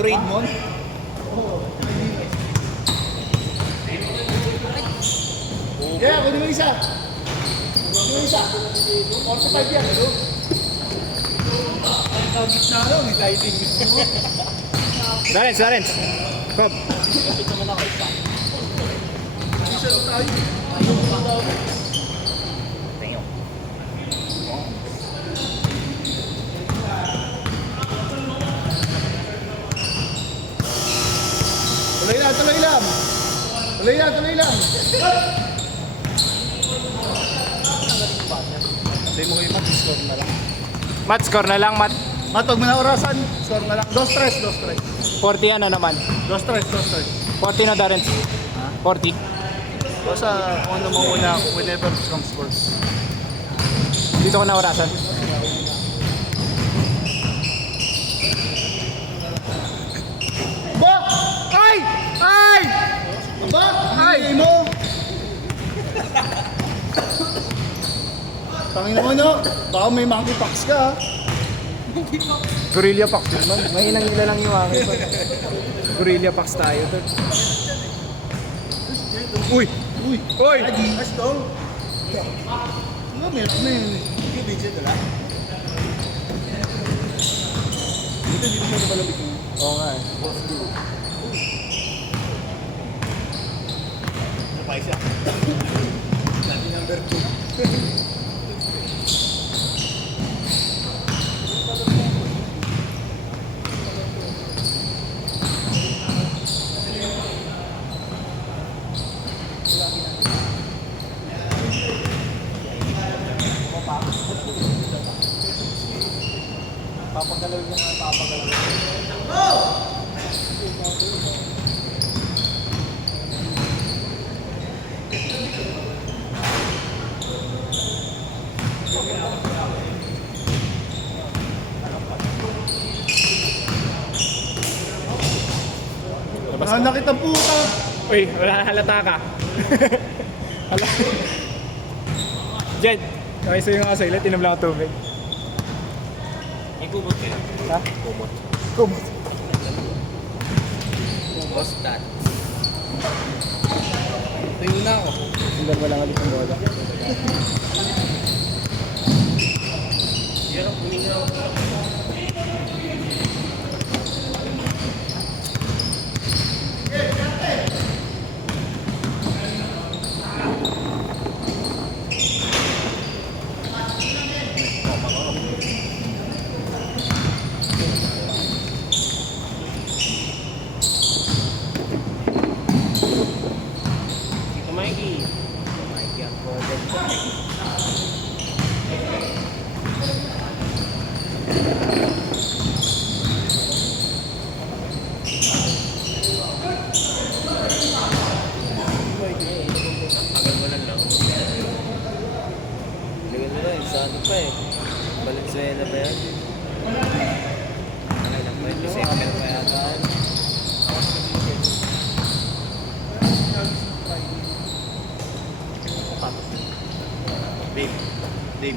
Grade mo? Yeah, kunin mo isa. Kunin mo isa. 45 yan. Ang gitna lang, may lighting. Lawrence. Cobb. Isa na tayo. Tuloy lang. Say mo kayo, Matt, score na lang. Mat, score na lang, Mat. Matt, huwag mo na orasan. Score na lang. 2-3. 40 ano naman. 2-3. 40 na, Lawrence. 40. Basta kung ano mo muna, whenever comes first. Dito ko na orasan. Ba! Ay! Ba! Ay! Mo! Tangin naman no, baka may monkeypox ka. Gorilla Pax naman. Mahinang nila lang yung akin. Gorilla Pax tayo. Uy! Mas to. Ano, meron na yun eh. Yung video na lang. Dito mo na malamig yun. Oo nga eh. Napay siya. Natin number 2. Papagalaw niya nga, papagalaw. Nakita ang puta. Uy, wala halata ka. Hala. Jed, okay sa'yo nga sa'yo. Tinom lang ang tubig. May kumot kayo. Ha? Kumot. Kumot. Kumot that. Tuyo na ako. Sundan mo lang ulit ang bola. Yan ang kuningaw. Mikey ang golden. Agal mo lang lang. Ligan mo lang, sa ano pa eh. Valenzuela ba yan? Alay lang, may second pa yata. Dave.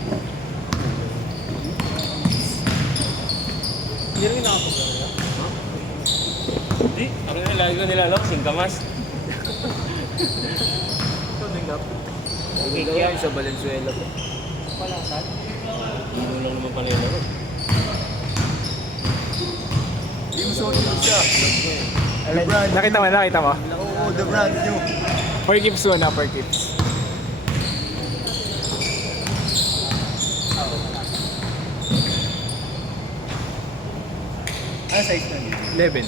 Hindi rin nakapagano na? Ha? Hindi. Ang lagi ko nilalak, singkamas. Ikaw din ka? Okay kaya sa Valenzuela po. Palasan? Hindi lang naman pala yung laro. Yung suot mo siya. Nakita mo? Oo, the brand new. Per gives mo na, per gives. Ano size na yun? 11.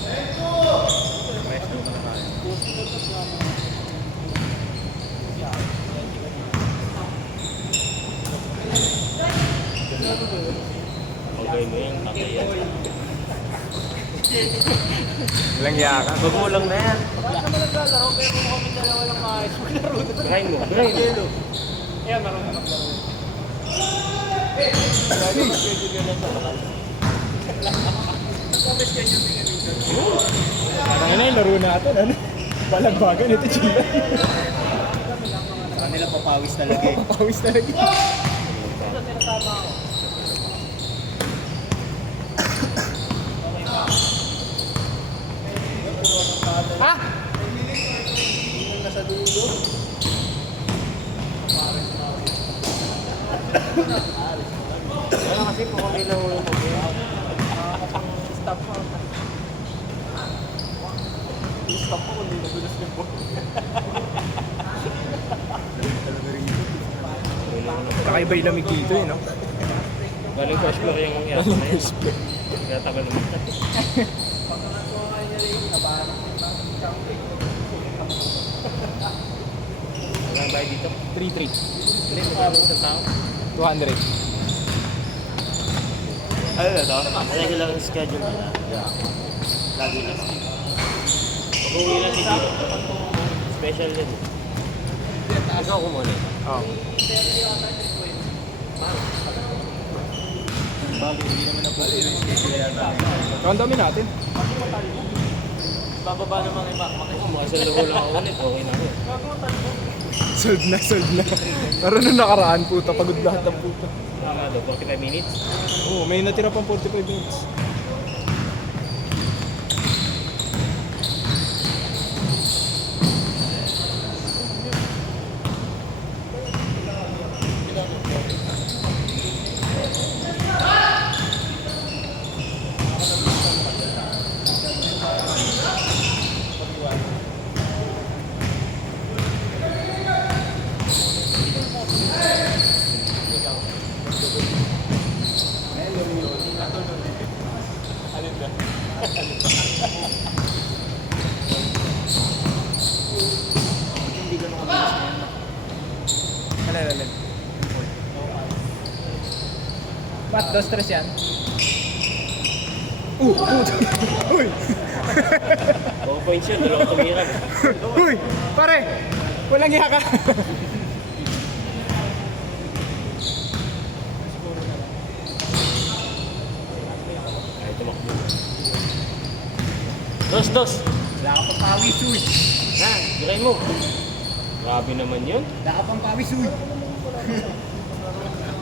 Okay mo yan, tatay yan. Walang yaka. Wag mo lang na yan. Bakit naman naglalaro? Pero kung kami dalawa lang maayos maglaro. Grind mo. Ayan, marunong maglaro. Parang ina yung laro natin, ano? Balagbagan ito, Chila. Kanila papawis talaga eh. Pawis talaga. Tama ako. 1 Stop ko kung hindi nadulas yung ball. Kakaiba yung lamig dito eh, no? Galing first floor yung mangyari na yun. Kaya tagal naman ito. Magkano ba dito? 3-3. Hindi, magkano sa tao? 200. Ano na to? Regular ang schedule nila. Yeah. Lagi na. Pag-uwi lang si Dino. Special din. Ikaw ko muna. Oo. Bagay, hindi naman na pala yung schedule yata. Ang dami natin. Bababa naman yung backpack ko. Makasalo ko lang ako ulit. Okay na ako. Sold na, sold na. Pero nung nakaraan, puta, pagod lahat ng puta. Tama daw, 45 minutes. Oo, may natira pang 45 minutes. Alin. Ba't 2-3 yan? Uy! 2 points yun, dalawang tumirang. Uy! Pare! Walang iya ka! Ay, tumakbo. Dos! Wala ka pang pawis, uy. Na, giray mo. Grabe naman yun. Wala ka pang pawis, uy.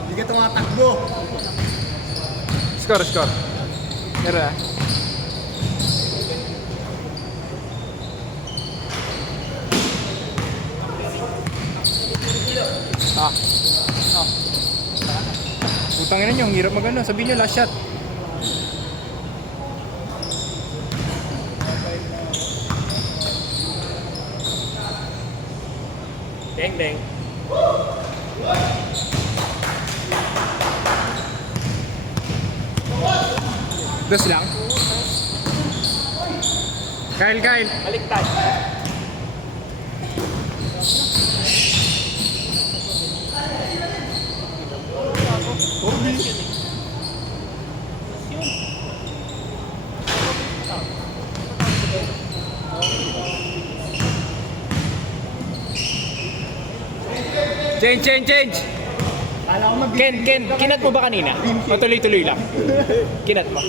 Hindi ka tumatakbo. Score. Meron ah. Putangin na nyo, ang hirap magano. Sabihin nyo last shot. Deng. Dos lang. Kyle. Baliktad. Change. Kala ko Ken, kinat mo ba kanina? O tuloy-tuloy lang? Kinat mo.